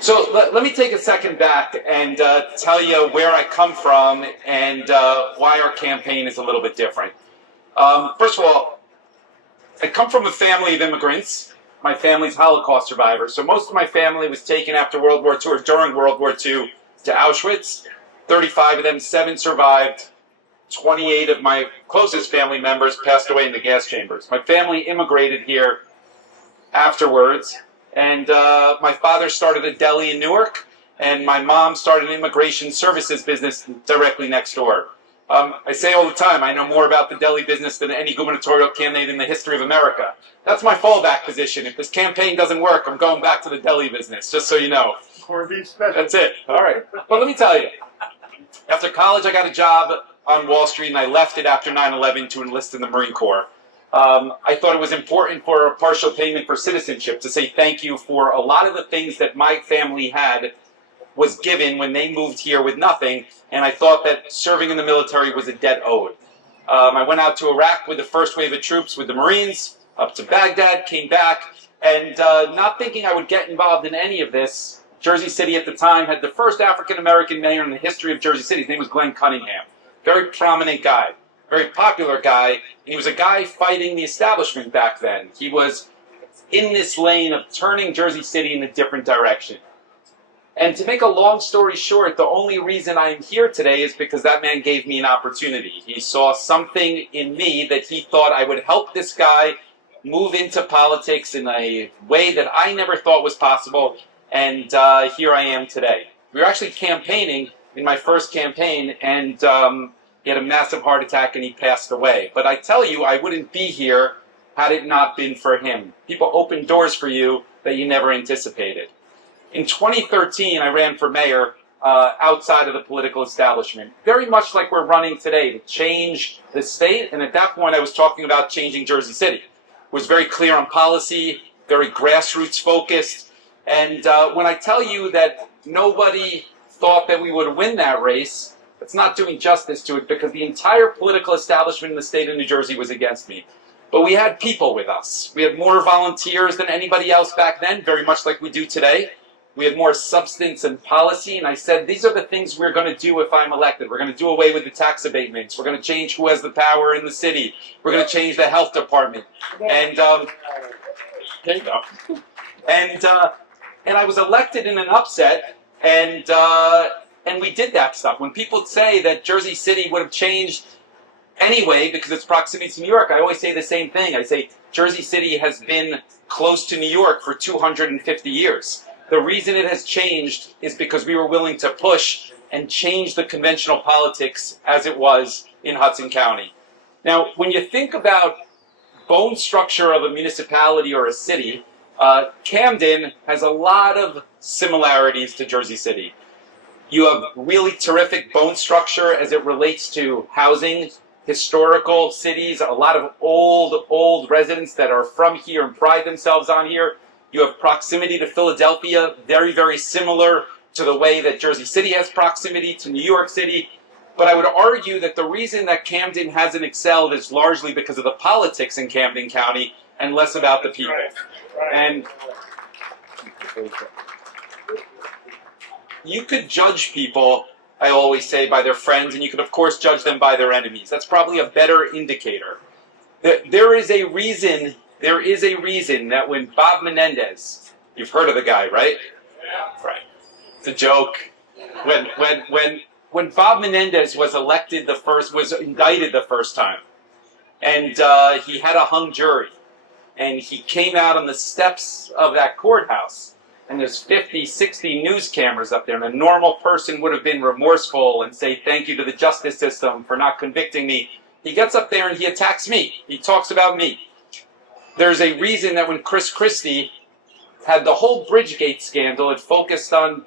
So let me take a second back and tell you where I come from and why our campaign is a little bit different. First of all, I come from a family of immigrants. My family's Holocaust survivors. So most of my family was taken after World War II or during World War II to Auschwitz. 35 of them, 7 survived. 28 of my closest family members passed away in the gas chambers. My family immigrated here afterwards. And my father started a deli in Newark, and my mom started an immigration services business directly next door. I say all the time, I know more about the deli business than any gubernatorial candidate in the history of America. That's my fallback position. If this campaign doesn't work, I'm going back to the deli business, just so you know. That's it. All right. But let me tell you, after college, I got a job on Wall Street, and I left it after 9/11 to enlist in the Marine Corps. I thought it was important for a partial payment for citizenship to say thank you for a lot of the things that my family had was given when they moved here with nothing, and I thought that serving in the military was a debt owed. I went out to Iraq with the first wave of troops with the Marines, up to Baghdad, came back, and not thinking I would get involved in any of this, Jersey City at the time had the first African-American mayor in the history of Jersey City. His name was Glenn Cunningham. Very prominent guy. Very popular guy, and he was a guy fighting the establishment back then. He was in this lane of turning Jersey City in a different direction. And to make a long story short, the only reason I'm here today is because that man gave me an opportunity. He saw something in me that he thought I would help this guy move into politics in a way that I never thought was possible, and here I am today. We were actually campaigning in my first campaign, and he had a massive heart attack and he passed away. But I tell you, I wouldn't be here had it not been for him. People open doors for you that you never anticipated. In 2013, I ran for mayor outside of the political establishment, very much like we're running today, to change the state. And at that point, I was talking about changing Jersey City. It was very clear on policy, very grassroots focused. And when I tell you that nobody thought that we would win that race, it's not doing justice to it, because the entire political establishment in the state of New Jersey was against me. But we had people with us. We had more volunteers than anybody else back then, very much like we do today. We had more substance and policy, and I said, these are the things we're going to do if I'm elected. We're going to do away with the tax abatements. We're going to change who has the power in the city. We're going to change the health department. And there you go. And I was elected in an upset, and we did that stuff. When people say that Jersey City would have changed anyway because it's proximity to New York, I always say the same thing. I say Jersey City has been close to New York for 250 years. The reason it has changed is because we were willing to push and change the conventional politics as it was in Hudson County. Now, when you think about bone structure of a municipality or a city, Camden has a lot of similarities to Jersey City. You have really terrific bone structure as it relates to housing, historical cities, a lot of old residents that are from here and pride themselves on here. You have proximity to Philadelphia, very, very similar to the way that Jersey City has proximity to New York City. But I would argue that the reason that Camden hasn't excelled is largely because of the politics in Camden County and less about the people. And you could judge people, I always say, by their friends, and you could, of course, judge them by their enemies. That's probably a better indicator. There is a reason that when Bob Menendez, you've heard of the guy, right? Yeah. Right. It's a joke. When Bob Menendez was indicted the first time, and he had a hung jury, and he came out on the steps of that courthouse, and there's 50, 60 news cameras up there, and a normal person would have been remorseful and say thank you to the justice system for not convicting me. He gets up there and he attacks me. He talks about me. There's a reason that when Chris Christie had the whole Bridgegate scandal, it focused on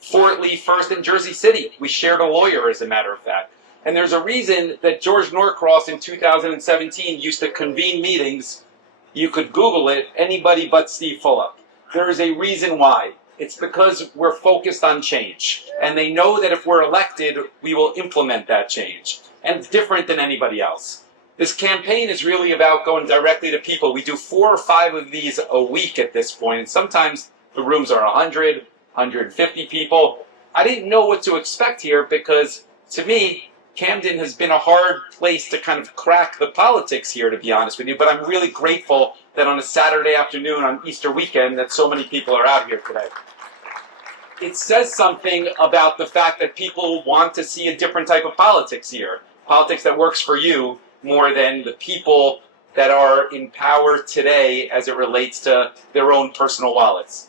Fort Lee first in Jersey City. We shared a lawyer, as a matter of fact. And there's a reason that George Norcross in 2017 used to convene meetings. You could Google it, anybody but Steve Fulop. There is a reason why. It's because we're focused on change. And they know that if we're elected, we will implement that change. And it's different than anybody else. This campaign is really about going directly to people. We do 4 or 5 of these a week at this point. And sometimes the rooms are 100, 150 people. I didn't know what to expect here because, to me, Camden has been a hard place to kind of crack the politics here, to be honest with you. But I'm really grateful that on a Saturday afternoon on Easter weekend that so many people are out here today. It says something about the fact that people want to see a different type of politics here. Politics that works for you more than the people that are in power today as it relates to their own personal wallets.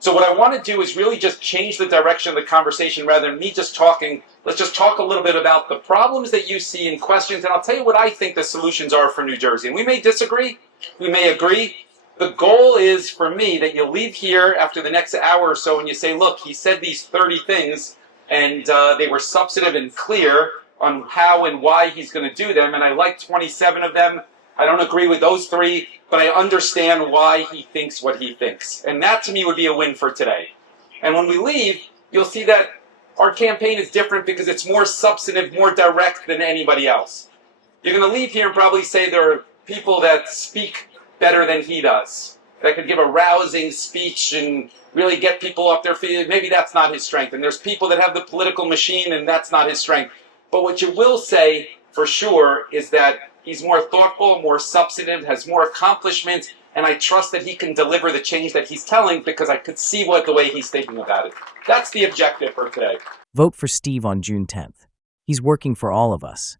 So what I want to do is really just change the direction of the conversation rather than me just talking. Let's just talk a little bit about the problems that you see in questions, and I'll tell you what I think the solutions are for New Jersey. And we may disagree, we may agree. The goal is for me that you leave here after the next hour or so and you say, look, he said these 30 things and they were substantive and clear on how and why he's going to do them, and I like 27 of them. I don't agree with those 3, but I understand why he thinks what he thinks. And that to me would be a win for today. And when we leave, you'll see that our campaign is different because it's more substantive, more direct than anybody else. You're going to leave here and probably say there are people that speak better than he does, that could give a rousing speech and really get people off their feet. Maybe that's not his strength. And there's people that have the political machine and that's not his strength. But what you will say for sure is that he's more thoughtful, more substantive, has more accomplishments, and I trust that he can deliver the change that he's telling because I could see the way he's thinking about it. That's the objective for today. Vote for Steve on June 10th. He's working for all of us.